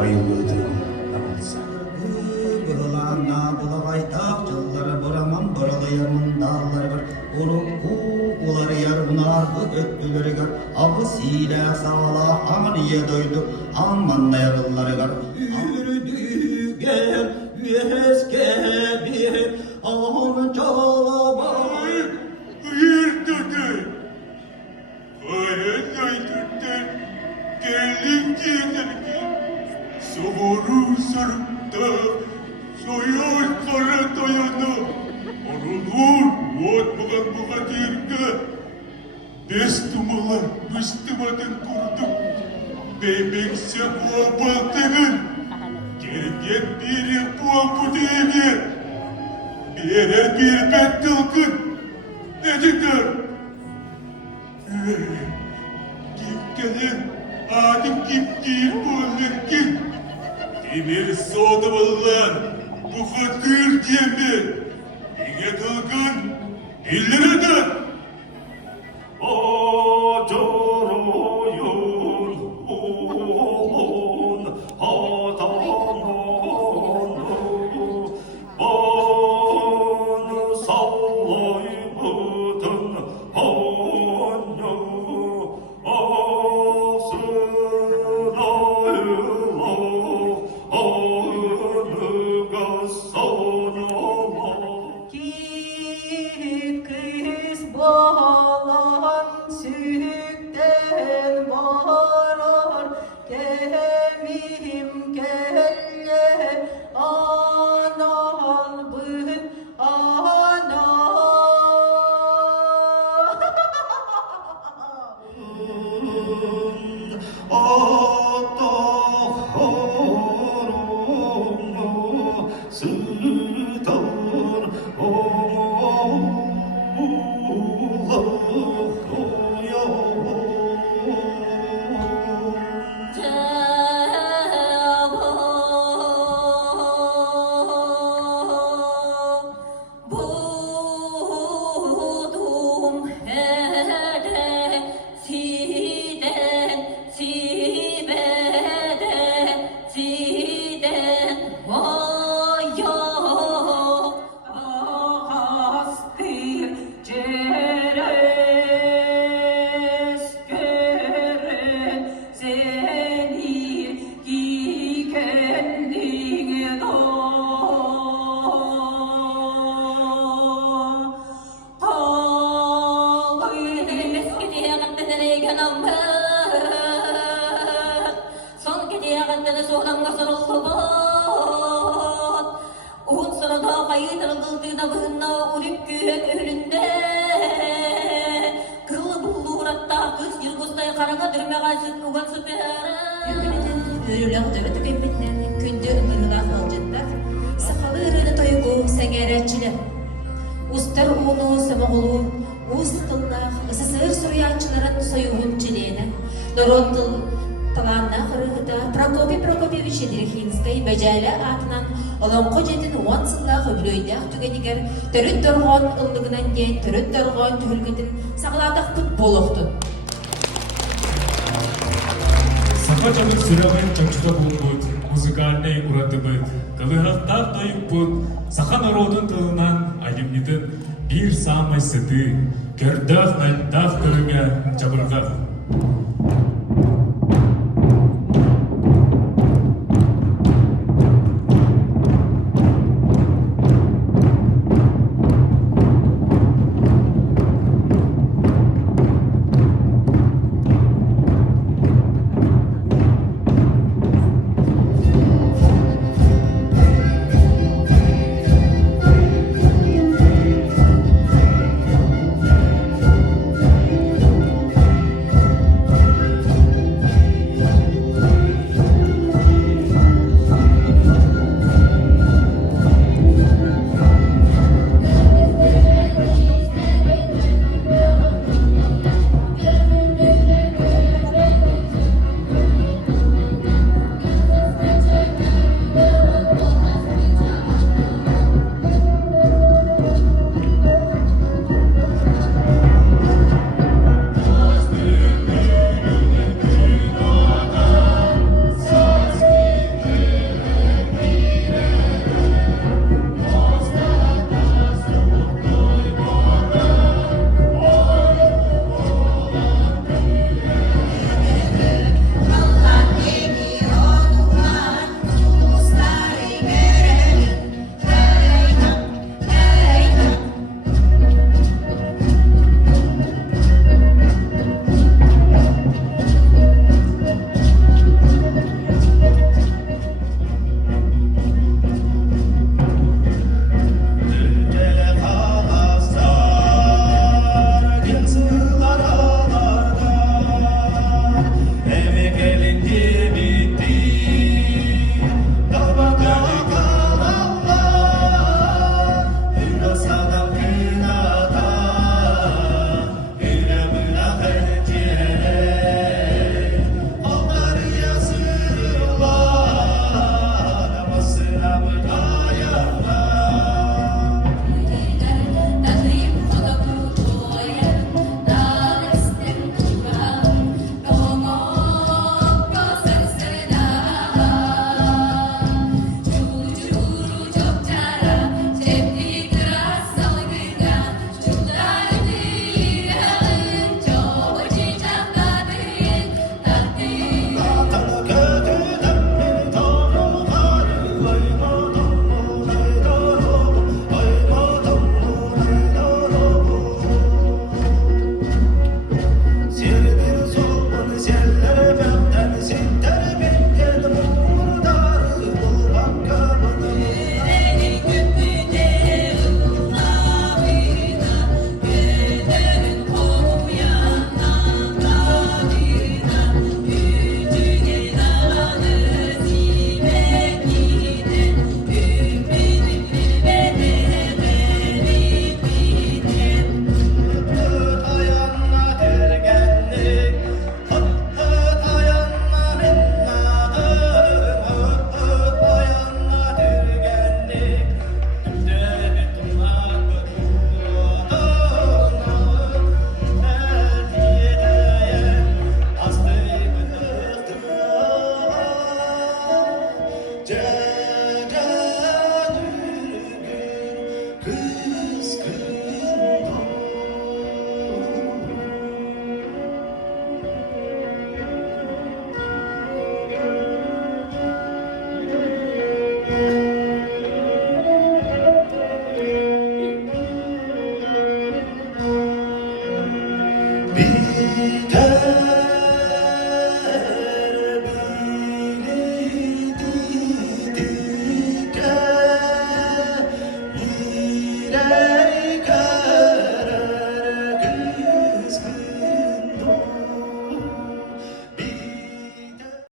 ayılığıdır amalsa. Bığılana bulagaytak yılları buramın buralayamın dağları var. Uları yar bunar bu öttüleri gör. Avı sile sağla hamaniye doydu. Amanla yarılları gör. Yürüdü gel eske bir ağın çalabay. Yırtıdı. Ayırtıdı. Gelin gelirken soğuru sarıpta soyur kara dayanı. Arulur otmagan buga dirge. Bestumala büstümadan kurdum. Bebekse buğa baltığın. Gergen biri buğa budeğe. Birer bir bet tılgın. Nedir? Kim gelir? Adım kim değil bu lerkin. Demir soğudu ballan. Bu hatır diyemi. Bine tılgın. İllerinden. Acırıyor oğlun adamını, bana sallaymadın hanı, asırayla ağını gassana. Kız bağlan sütten varar kemim kelle anal bın ana. Atahharunu sıtar Budum hele siden sibeden siden vayak ağas bir ceres gören seni kendine son gidiyagandana soğudan gasarıllıbat Uğun sırada kayıtını kıldığına bığınna unik gühek önünde Kıllı buldu uğratta kız yılgıstaya karanga dürme kaysın uğan sütühara Örülüğü dövütü kembetlen kündü ıngırıla kalcıtlar. Sakalı ırını toygu sengeretçiler. Ustar uğunu samağulu, uğuz kılnak, ısısır suryançıların soyuğun çileğine. Dorontıl talanna kırıgıda Prokopi Prokopyevich Dirikhinskay becayla atынан Olonko jetin 10 sıllah öblöydek tügeniger törüt dorgon ıllığынан gen törüt dorgon tühülgüdün sağladak put boloktun. Сахачамын сүрәмен чочка булбут, музыкальный уратыбыт. Кылыхтар тайыппут, саха народын тылынан айымнидын бир самай сыты, көрдөх мәлдах көрүңө жабырга. Bile